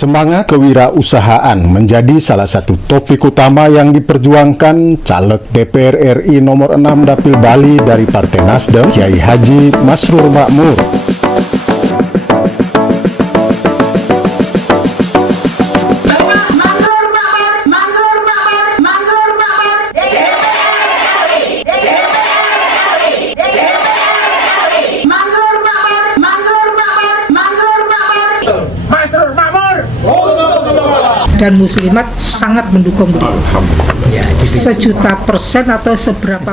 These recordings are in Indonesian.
Semangat kewirausahaan menjadi salah satu topik utama yang diperjuangkan caleg DPR RI nomor 6 Dapil Bali dari Partai Nasdem, Kiai Haji Masrur Makmur. Dan muslimat sangat mendukung beliau. Ya, gitu. 1.000.000% atau seberapa.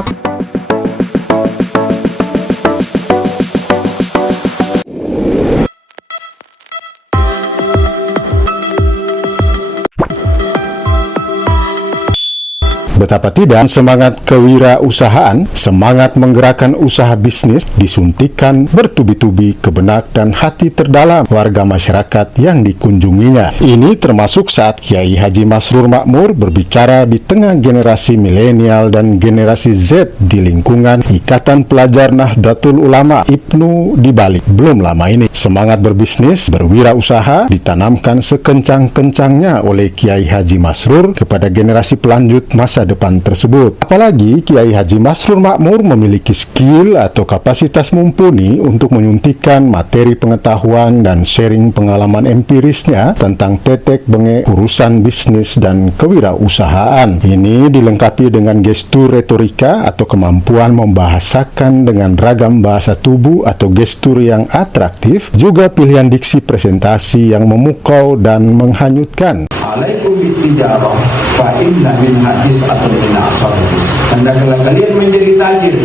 Betapa tidak semangat kewirausahaan, semangat menggerakkan usaha bisnis disuntikan bertubi-tubi ke benak dan hati terdalam warga masyarakat yang dikunjunginya. Ini termasuk saat Kiai Haji Masrur Makmur berbicara di tengah generasi milenial dan generasi Z di lingkungan Ikatan Pelajar Nahdlatul Ulama IPNU di Bali. Belum lama ini, semangat berbisnis, berwirausaha ditanamkan sekencang-kencangnya oleh Kiai Haji Masrur kepada generasi pelanjut masa depan tersebut. Apalagi Kiai Haji Masrur Makmur memiliki skill atau kapasitas mumpuni untuk menyuntikkan materi pengetahuan dan sharing pengalaman empirisnya tentang tetek bengek urusan bisnis dan kewirausahaan. Ini dilengkapi dengan gestur retorika atau kemampuan membahasakan dengan ragam bahasa tubuh atau gestur yang atraktif, juga pilihan diksi presentasi yang memukau dan menghanyutkan. Alaikum bitijarah fa inna min hadis atau min asarifis. Hendaklah kalian menjadi tajir,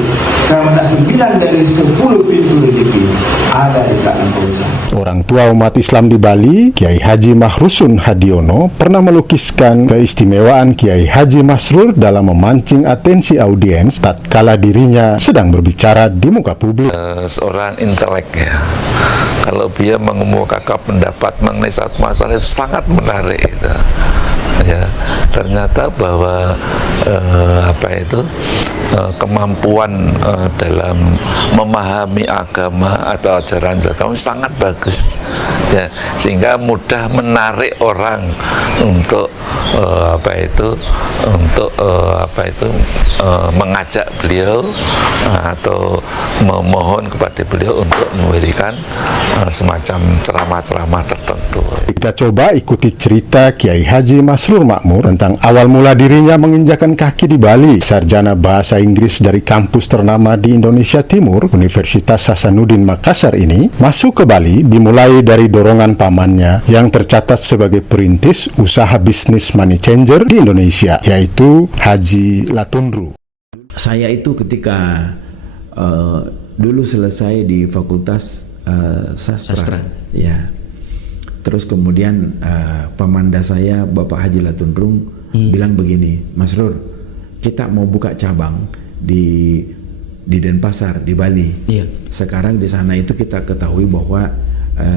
karena 9 dari 10 pintu rezeki ada di tangan perusahaan. Orang tua umat Islam di Bali, Kiai Haji Mahrusun Hadiono, pernah melukiskan keistimewaan Kiai Haji Masrur dalam memancing atensi audiens tatkala dirinya sedang berbicara di muka publik. Seorang intelek ya, kalau dia mengemukakan pendapat mengenai satu masalah itu sangat menarik itu. Ya, ternyata bahwa kemampuan dalam memahami agama atau ajaran agama sangat bagus ya, sehingga mudah menarik orang untuk mengajak beliau atau memohon kepada beliau untuk memberikan semacam ceramah-ceramah tertentu. Kita coba ikuti cerita Kiai Haji Masrur Makmur tentang awal mula dirinya menginjakan kaki di Bali. Sarjana bahasa Inggris dari kampus ternama di Indonesia Timur, Universitas Hasanuddin Makassar ini, masuk ke Bali dimulai dari dorongan pamannya yang tercatat sebagai perintis usaha bisnis money changer di Indonesia, yaitu Haji Latundru. Saya itu ketika dulu selesai di Fakultas Sastra. Ya. Terus kemudian pemanda saya, Bapak Haji Latundrung, bilang begini, Masrur, kita mau buka cabang di Denpasar, di Bali. Iya. Sekarang di sana itu kita ketahui bahwa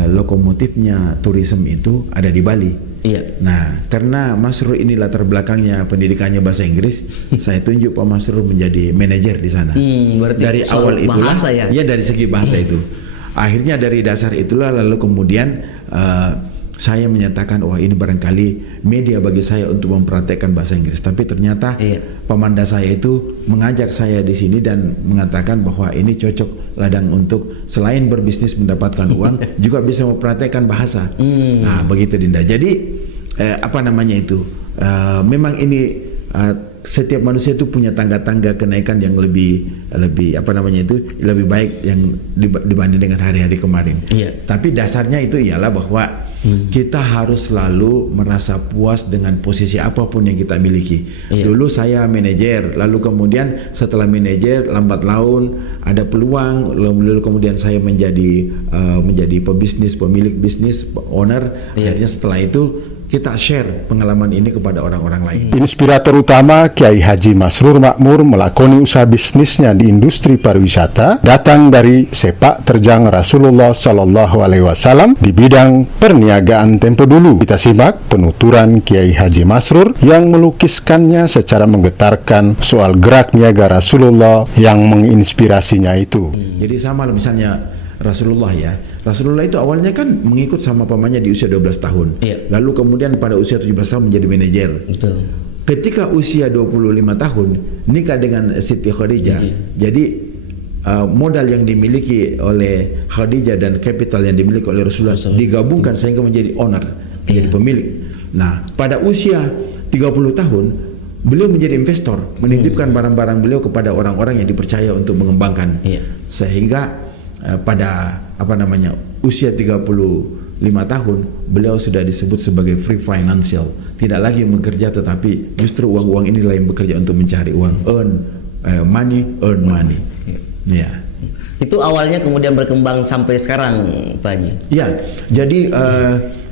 lokomotifnya turisme itu ada di Bali. Iya. Nah, karena Masrur ini latar belakangnya pendidikannya bahasa Inggris, saya tunjuk Pak Masrur menjadi manajer di sana. Dari awal itulah, ya dari segi bahasa itu. Akhirnya dari dasar itulah lalu kemudian saya menyatakan, wah ini barangkali media bagi saya untuk mempraktekkan bahasa Inggris. Tapi ternyata pemanda saya itu mengajak saya di sini dan mengatakan bahwa ini cocok ladang untuk selain berbisnis mendapatkan uang juga bisa mempraktekkan bahasa. Nah begitu Dinda. Jadi memang ini setiap manusia itu punya tangga-tangga kenaikan yang lebih lebih baik yang dibanding dengan hari-hari kemarin. Iya. Tapi dasarnya itu ialah bahwa kita harus selalu merasa puas dengan posisi apapun yang kita miliki. Iya. Dulu saya manajer, lalu kemudian setelah manajer lambat laun ada peluang, lalu kemudian saya menjadi pebisnis, pemilik bisnis, owner. Iya. Akhirnya setelah itu kita share pengalaman ini kepada orang-orang lain. Inspirator utama Kiai Haji Masrur Makmur melakoni usaha bisnisnya di industri pariwisata datang dari sepak terjang Rasulullah Shallallahu Alaihi Wasallam di bidang perniagaan tempo dulu. Kita simak penuturan Kiai Haji Masrur yang melukiskannya secara menggetarkan soal gerak niaga Rasulullah yang menginspirasinya itu. Jadi sama misalnya Rasulullah ya. Rasulullah itu awalnya kan mengikut sama pamannya di usia 12 tahun. Iya. Lalu kemudian pada usia 17 tahun menjadi manajer. Betul. Ketika usia 25 tahun nikah dengan Siti Khadijah. Iya. Jadi modal yang dimiliki oleh Khadijah dan capital yang dimiliki oleh Rasulullah digabungkan sehingga menjadi owner, menjadi pemilik. Nah, pada usia 30 tahun beliau menjadi investor, menitipkan barang-barang beliau kepada orang-orang yang dipercaya untuk mengembangkan. Sehingga pada usia 35 tahun beliau sudah disebut sebagai free financial, tidak lagi bekerja tetapi justru uang-uang inilah yang bekerja untuk mencari uang, earn money. Ya. Itu awalnya kemudian berkembang sampai sekarang, Pak Haji. Ya, jadi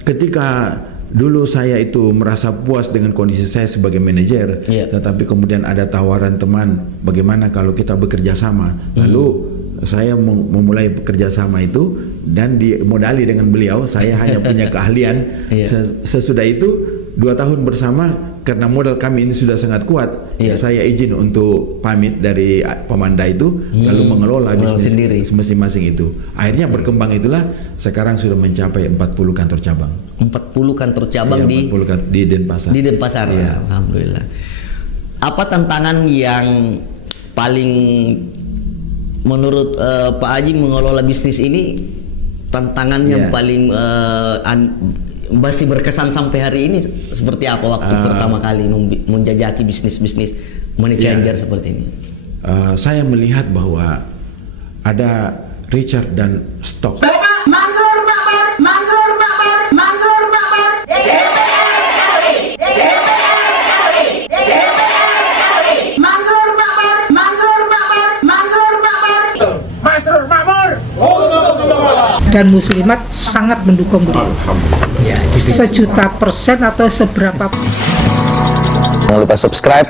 ketika dulu saya itu merasa puas dengan kondisi saya sebagai manajer, tetapi kemudian ada tawaran teman, bagaimana kalau kita bekerja sama? Lalu saya memulai bekerja sama itu dan dimodali dengan beliau. Saya hanya punya keahlian. Sesudah itu 2 tahun bersama, karena modal kami ini sudah sangat kuat, saya izin untuk pamit dari Pemanda itu, lalu mengelola bisnis sendiri masing-masing itu. Akhirnya berkembang, itulah sekarang sudah mencapai 40 kantor cabang. 40 kantor cabang di Denpasar. Di Denpasar. Ya. Alhamdulillah. Apa tantangan yang paling menurut Pak Haji mengelola bisnis ini, tantangannya paling masih berkesan sampai hari ini seperti apa waktu pertama kali menjajaki bisnis money changer seperti ini? Saya melihat bahwa ada Richard dan Stock. Dan muslimat sangat mendukung beliau. Ya, jadi 1.000.000% atau seberapa. Jangan lupa subscribe,